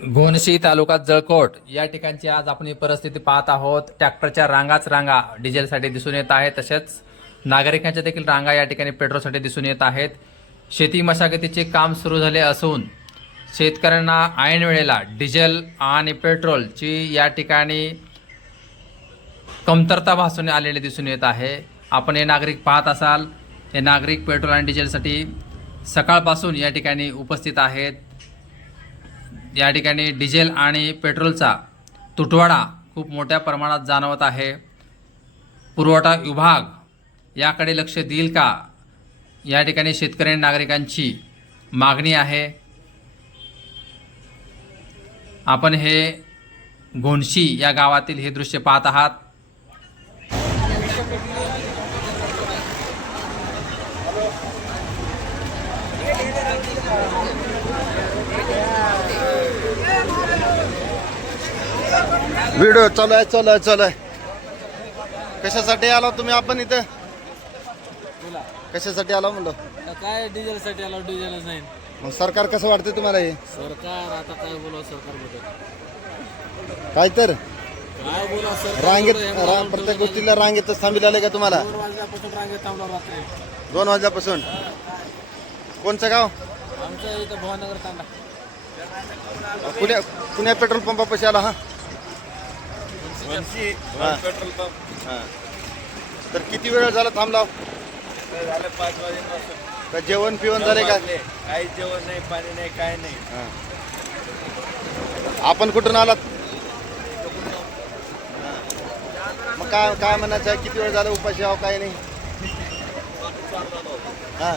घोणशी तालुका जळकोट या ठिकाणची आज आपण ही परिस्थिती पाहत आहोत. ट्रॅक्टरच्या रांगाच रांगा डिझेलसाठी दिसून येत आहेत. तसेच नागरिकांच्या देखील रांगा या ठिकाणी पेट्रोलसाठी दिसून येत आहेत. शेती मशागतीचे काम सुरू झाले असून शेतकऱ्यांना ऐन वेळेला डिझेल आणि पेट्रोलची या ठिकाणी कमतरता भासून आलेली दिसून येत आहे. आपण हे नागरिक पाहत असाल, हे नागरिक पेट्रोल आणि डिझेलसाठी सकाळपासून या ठिकाणी उपस्थित आहेत. या ठिकाणी डिझेल आणि पेट्रोलचा तुटवडा खूप मोठ्या प्रमाणात जाणवत आहे. पुरवठा विभाग याकडे लक्ष देईल का, या ठिकाणी शेतकरी नागरिकांची मागणी आहे. आपण हे घोणशी या गावातील हे दृश्य पाहत आहात. व्हिडिओ चालू आहे. कशासाठी आला तुम्ही आपण इथं? कशासाठी आला म्हणलं? काय डिझेल साठी आलो, डिझेलच नाही. मग सरकार कसं वाटतं तुम्हाला हे? सरकार आता काय बोलावं, सरकार बद्दल काय तर काय बोला रांगेत प्रत्येक गोष्टीला रांगेतच थांबिले का तुम्हाला? 2 वाजल्यापासून रांगेत थांबलो रात्री. 2 वाजल्यापासून. कोणचं गाव? आमचं इथं भवानगर तांडा. पुण्या पेट्रोल पंपापाशी आला. पेट्रोल पंप हा. तर किती वेळ झाला थांबला? झालं 5 वाजेपासून. का जेवण पिवण झाले का? काही जेवण नाही, पाणी नाही, काय नाही. आपण कुठून आलात? मग काय काय म्हणायचं आहे? किती वेळ झाला उपाशी आहो? काय नाही. हा.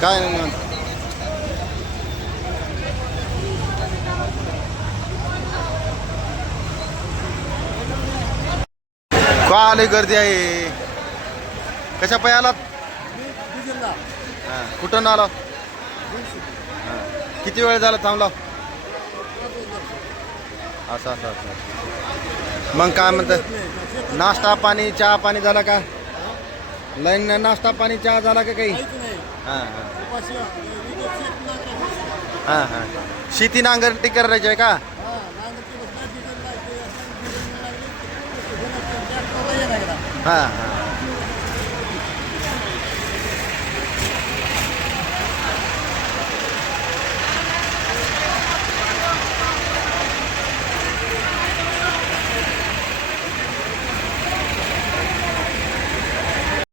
काय नाही म्हणून. का आली गर्दी आहे? कशा पाय आलात? कुठून आला? किती वेळ झाला थांबला? असं. मग काय म्हणतं? नाश्ता पाणी चहा पाणी झाला का? लाईन नाश्ता पाणी चहा झाला का काही? हां. शेती नांगरटी करायची आहे का? हां.